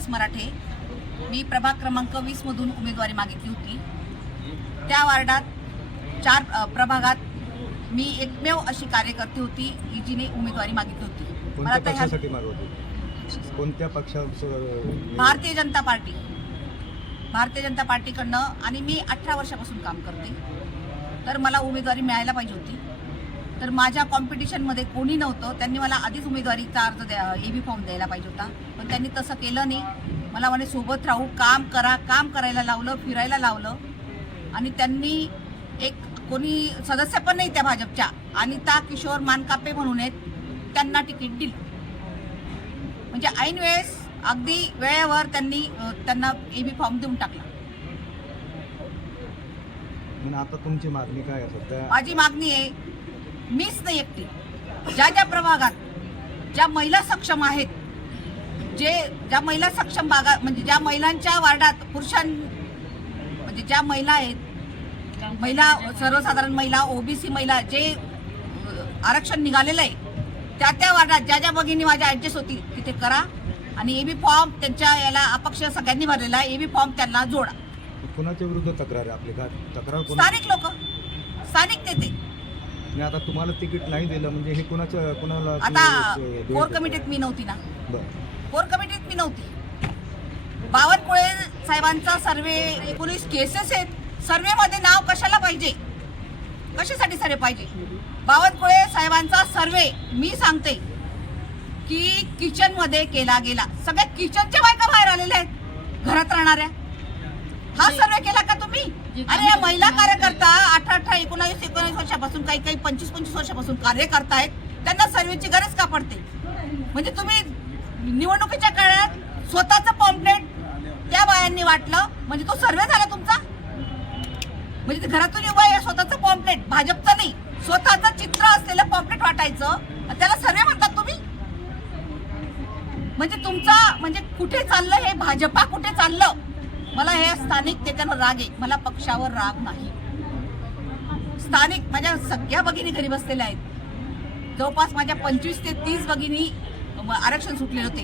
विलास मराठे, मी प्रभाग क्रमांक 20 मधून उमेदवारी मागितली होती। त्या वार्डात 4 प्रभागात मी एकमेव अशी कार्यकर्ती होती की जिने उमेदवारी मागितली होती। कोणत्या पक्षासाठी मागवत होती? कोणत्या पक्षाचं? भारतीय जनता पार्टीकडनं, आणि मी 18 वर्षापासून काम करते, तर मला उमेदवारी मिळायला पाहिजे होती। तर माझ्या कॉम्पिटिशनमध्ये कोणी नव्हतं, त्यांनी मला आधीच उमेदवारीचा अर्ज एबी फॉर्म द्यायला पाहिजे होता, पण त्यांनी तसं केलं नाही। मला म्हणे सोबत राहू, काम करायला लावलं, फिरायला लावलं, आणि त्यांनी एक कोणी सदस्य पण नाही त्या भाजपच्या, अनिता किशोर मानकापे म्हणून आहेत, त्यांना तिकीट दिलं। म्हणजे ऐन वेळेस अगदी वेळेवर त्यांना एबी फॉर्म देऊन टाकला। आता तुमची मागणी काय आहे सध्या? माझी मागणी आहे, मीच नाही एकटी, ज्या प्रभागात ज्या महिला सक्षम आहेत, ज्या महिला सक्षम भागात, म्हणजे ज्या महिलांच्या वार्डात म्हणजे ज्या महिला आहेत, महिला, सर्वसाधारण महिला, ओबीसी महिला, जे आरक्षण निघालेलं आहे, त्या वार्डात ज्या भगिनी माझ्या ऍडजस्ट होती तिथे करा, आणि एबी फॉर्म त्यांच्या याला अपक्ष सगळ्यांनी भरलेला आहे, एबी फॉर्म त्यांना जोडा। कुणाच्या विरुद्ध तक्रार आहे आपली? तक्रार स्थानिक लोक, स्थानिक नेते। आता तुम्हाला तिकीट नाही दिलं म्हणजे हे कुणाला? आता कोर कमिटीत मी नव्हती ना, कोर कमिटीत मी नव्हती। बावनकुळे साहेबांचा सर्वे 19 केसेस आहेत, सर्वे मध्ये नाव कशाला पाहिजे, कशासाठी सर्वे पाहिजे? बावनकुळे साहेबांचा सर्वे मी सांगते की किचन मध्ये केला गेला, सगळ्या किचनच्या बायका बाहेर आलेल्या आहेत, घरात राहणाऱ्या। हा सर्वे केला का तुम्ही? अरे या महिला कार्यकर्ता 18, 19 वर्षापासून, काही 25 वर्षापासून कार्य करतायत, त्यांना सर्वेची गरज का पडते? म्हणजे तुम्ही निवडणुकीच्या काळात स्वतःचं पॉम्पलेट त्या बायांनी वाटलं, म्हणजे तो सर्वे झाला तुमचा? म्हणजे घरातून उभा आहे स्वतःचं पॉम्पलेट, भाजपचं नाही, स्वतःचं चित्र असलेलं पॉम्पलेट वाटायचं, त्याला सर्वे म्हणतात तुम्ही? म्हणजे तुमचा म्हणजे कुठे चाललं हे भाजपा, कुठे चाललं? मला हे स्थानिक नेत्यांवर राग आहे, मला पक्षावर राग नाही। स्थानिक माझ्या सगळ्या भगिनी घरी बसलेल्या आहेत, जवळपास माझ्या 25 ते 30 भगिनी आरक्षण सुटले होते।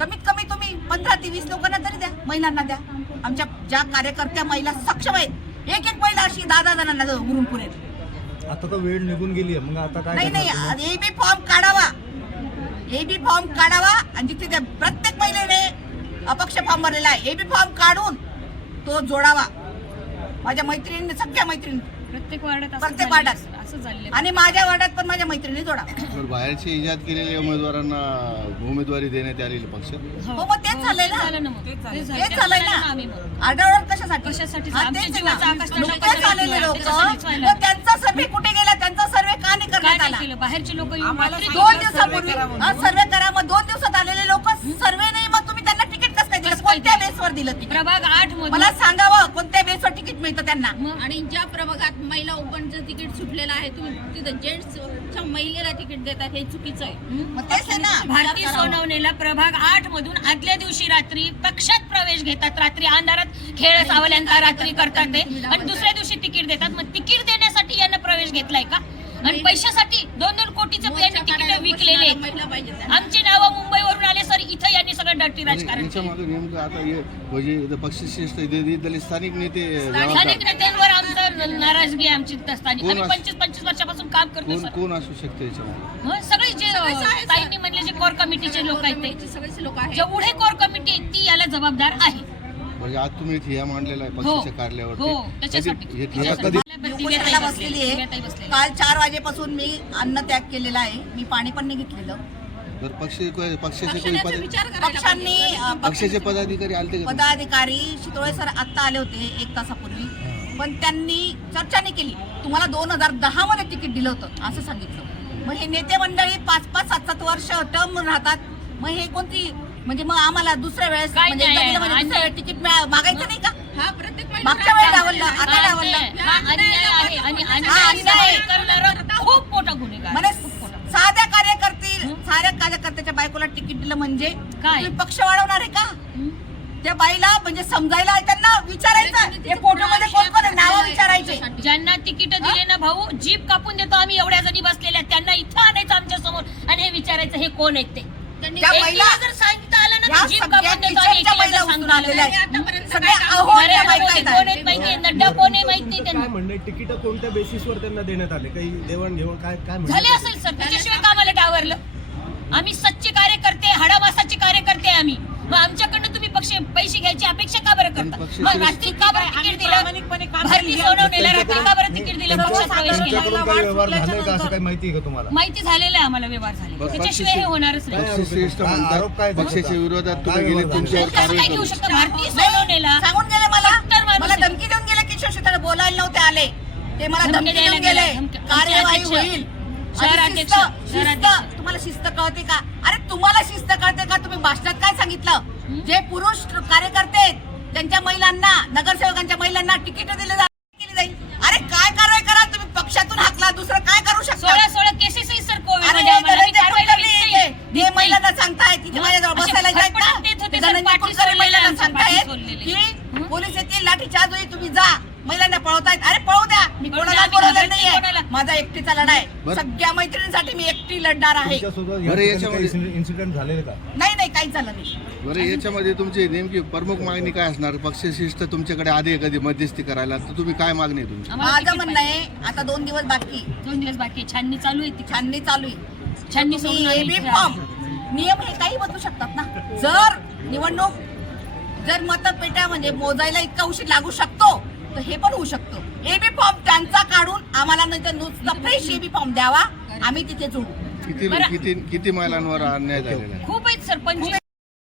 कमीत कमी तुम्ही 15 ते 20 लोकांना तरी द्या, महिलांना द्या। आमच्या ज्या कार्यकर्त्या महिला सक्षम आहेत, एक महिला अशी 10 जणांना उरून पुरेल। आता तर वेळ निघून गेली आहे, मग आता काय? नाही, एबी फॉर्म काढावा, एबी फॉर्म काढावा, आणि जिथे त्या प्रत्येक महिलेने अपक्ष फॉर्म भरलेला आहे, एबी फॉर्म काढून तो जोडावा। माझ्या मैत्रिणींनी, सगळ्या मैत्रिणी प्रत्येक वार्डात असं झालं, आणि माझ्या वार्डात पण माझ्या मैत्रिणी जोडा। बाहेरची इजाद केलेल्या उमेदवारांना उमेदवारी देण्यात आलेली पक्ष? हो, मग तेच झालंय ना, तेच झालंय ना। आढळण कशासाठी? नुकतेच आलेले लोक, त्यांचा सर्वे कुठे गेला? त्यांचा सर्वे का नाही करण्यात आला? बाहेरचे लोक 2 दिवसापूर्वी सर्वे करा, मग 2 दिवसात आलेले लोक सर्वे नाही, मग तुम्ही त्यांना तिकीट कसं काय दिलं? कोणत्या बेसवर दिलं? प्रभाग 8 मला सांगावं, कोणत्या बेसवर तिकीट मिळतं त्यांना? आणि ज्या प्रभागात महिला ओपनचं तिकीट सुटलेलं आहे, तुम्ही तिथं जेंट्सच्या महिलेला तिकीट देतात, हे चुकीचं आहे। मग तेच आहे ना। भारती सोनवणेला प्रभाग 8 मधून आदल्या दिवशी रात्री पक्षात प्रवेश घेतात, रात्री अंधारात खेळ सावल्यांचा रात्री करतात ते, आणि दुसऱ्या दिवशी तिकीट देतात। मग तिकीट देण्यासाठी यांना प्रवेश घेतलाय का? आणि पैशासाठी 2-2 कोटीचे यांनी तिकीट विकलेले आहेत। आमची नावं मुंबईवरून आले सर, इथं यांनी सगळं डर्टी राजकारण नेमकं आता म्हणजे पक्षश्रेष्ठ स्थानिक नेत्यांवर आमचं नाराजगी आहे, आमची स्थानिक। आम्ही 25 वर्षापासून काम करतो सर। कोण असू शकते याच्यामध्ये? सगळे जे ताईंनी म्हणले, जे कोर कमिटीचे लोक आहेत, ते सगळेच लोक आहेत, जेवढे कोर कमिटी ती याला जबाबदार आहे। म्हणजे आज तुम्ही ठिया मांडलेला आहे पक्षाच्या कार्यालयावर? हो, त्याच्यासाठी उपोषणाला बसलेली आहे। काल 4 वाजेपासून मी अन्न त्याग केलेला आहे, मी पाणी पण नाही घेतलेलं। पक्षाचे पदाधिकारी आले? पदाधिकारी शितोळे सर आता आले होते 1 तासापूर्वी, पण त्यांनी चर्चा नाही केली। तुम्हाला 2010 मध्ये तिकीट दिलं होतं असं सांगितलं। मग हे नेते मंडळी 5-5, 7-7 वर्ष टर्म राहतात, मग हे कोणती म्हणजे मग आम्हाला दुसऱ्या वेळेस म्हणजे दुसऱ्या वेळेस तिकीट मागायचं नाही का? हा प्रत्येक मागच्या वेळेस डावललं, आता डावललं, खूप मोठा गुन्हेगार। म्हणजे साध्या कार्यकर्त्याच्या बायकोला तिकीट दिलं म्हणजे काय? पक्ष वाढवणार आहे का? त्या बाईला म्हणजे समजायला त्यांना विचारायचं, हे फोटो मध्ये कोण कोण नाव विचारायचे। ज्यांना तिकीट दिले ना भाऊ, जीप कापून देतो आम्ही, एवढ्या जणी बसलेल्या, त्यांना इथं आणायचं आमच्या समोर आणि हे विचारायचं हे कोण आहेत ते। त्या महिला जर सांगितलं आलं ना या तर जीभ सगळ्या कापून देतो आणि किचनच्या महिला एकल्याचं उचलून सांगून आलेल्या आलेलं आहे. आहेत. आतापर्यंत सगळ्या काय काम अहोण्या नरेंद्र बायका मोदी आहेत. कोण आहेत माहिती आहे, नड्डा कोण आहे माहित नाही काय त्यांना. म्हणणं तिकीट कोणत्या बेसिसवर त्यांना देण्यात आले काही देवाणघेवाण काय काय म्हणणं झाले असेल सर, त्याच्याशिवाय का आम्हाला डावरलं? आम्ही सच्चे कार्यकर्ते, हाडामासाचे कार्यकर्ते आहे आम्ही. मग आमच्याकडनं तुम्ही पैसे घ्यायची अपेक्षा का बरं करता? मग रात्री का बरं तिकीट दिलं? भरती सोडवलेलं रात्री का बरं तिकीट दिलं? पक्षात प्रवेश केला. तुमच्याकडून काही व्यवहार झाले का असं काही माहिती आहे का तुम्हाला? माहिती झालेलं आहे आम्हाला, व्यवहार झाले, बरं, त्याच्याशिवाय हे होणारच नाही. पक्षश्रेष्ठ काय म्हणतात आरोप काय पक्षाच्या करतात? विरोधात तुम्ही काय गेले विरोध तुमच्यावर कसं काय कारवाई घेऊ करू. शकतं? भारतीय सोडवलेला सांगून गेले मला कट्टर माणूस मला आहे. धमकी देऊन गेले की शशिकाला बोलायला नव्हते आले ते मला धमकी धमकी द्यायला देऊन गेले गेले. धमकी- कार्यवाही अध्यक्ष, होईल शहराध्यक्ष, आणि शिस्त- शहराध्यक्ष. शिस्त, तुम्हाला शिस्त कळते का? अरे तुम्हाला शिस्त कळते का? तुम्ही भाषणात काय सांगितलं? जे पुरुष कार्यकर्ते आहेत त्यांच्या महिलांना, नगरसेवकांच्या महिलांना तिकीट दिले केली जाईल. अरे काय कारवाई करा? तुम्ही पक्षातून हाकला, दुसरं काय करू शकता? 16 केसेस आहे सर कोविड अरे मध्ये आम्हाला. आम्ही धनंजय कारवाईला कुलकर्णी घेत हे- नाही. हे महिलांना सांगतायत तिथे माझ्याजवळ असे बसायला येत फटफट ना? देत होते ते सर, धनंजय पाठी कुलकर्णी सोडलेले महिलांना आमच्या, सांगतायत पाठी सोडलेले. की पोलीस येतील लाठीचार्ज होईल, तुम्ही जा. महिलांना पळवतायत. अरे पळू द्या, मी पळू कोणाला द्या, आम्ही बोलवलेलं घाबरत नाही कोणाला. नाहीये. माझा एकटीचा लढा आहे. बरं. सगळ्या मैत्रिणींसाठी मी एकटी लढणार आहे. तुमच्यासोबत बरं, या ठिकाणी याच्यामध्ये- काही इन्सिडेंट झालेले का? नाही नाही काहीच झालं नाही. बरं, याच्यामध्ये तुमची नेमकी प्रमुख मागणी काय असणार? पक्षशिष्ट तुमच्याकडे आधी आहे कधी मध्यस्थी करायला, तर तुम्ही काय मागणी आहे तुमची? आम्हाला माझं तिकीट म्हणणं पाहिजे. आहे आता 2 दिवस बाकी, 2 दिवस बाकी आहे. छाननी चालू आहे ती. छाननी चालू आहे. छाननी सोडून तुम्ही आम्ही AB इथे फॉर्म आलो. नियम हे काही बदलू शकतात ना. जर निवडणूक जर मतपेट्या म्हणजे मोजायला इतका उशीर लागू शकतो तर हे पण होऊ शकतं. एबी फॉर्म त्यांचा काढून आम्हाला नाही तर नुसता फ्रेश एबी फॉर्म द्यावा, आम्ही तिथे जोडू. किती बरं. किती किती महिलांवर अन्याय झालेला आहे? खूप आहेत सर, 25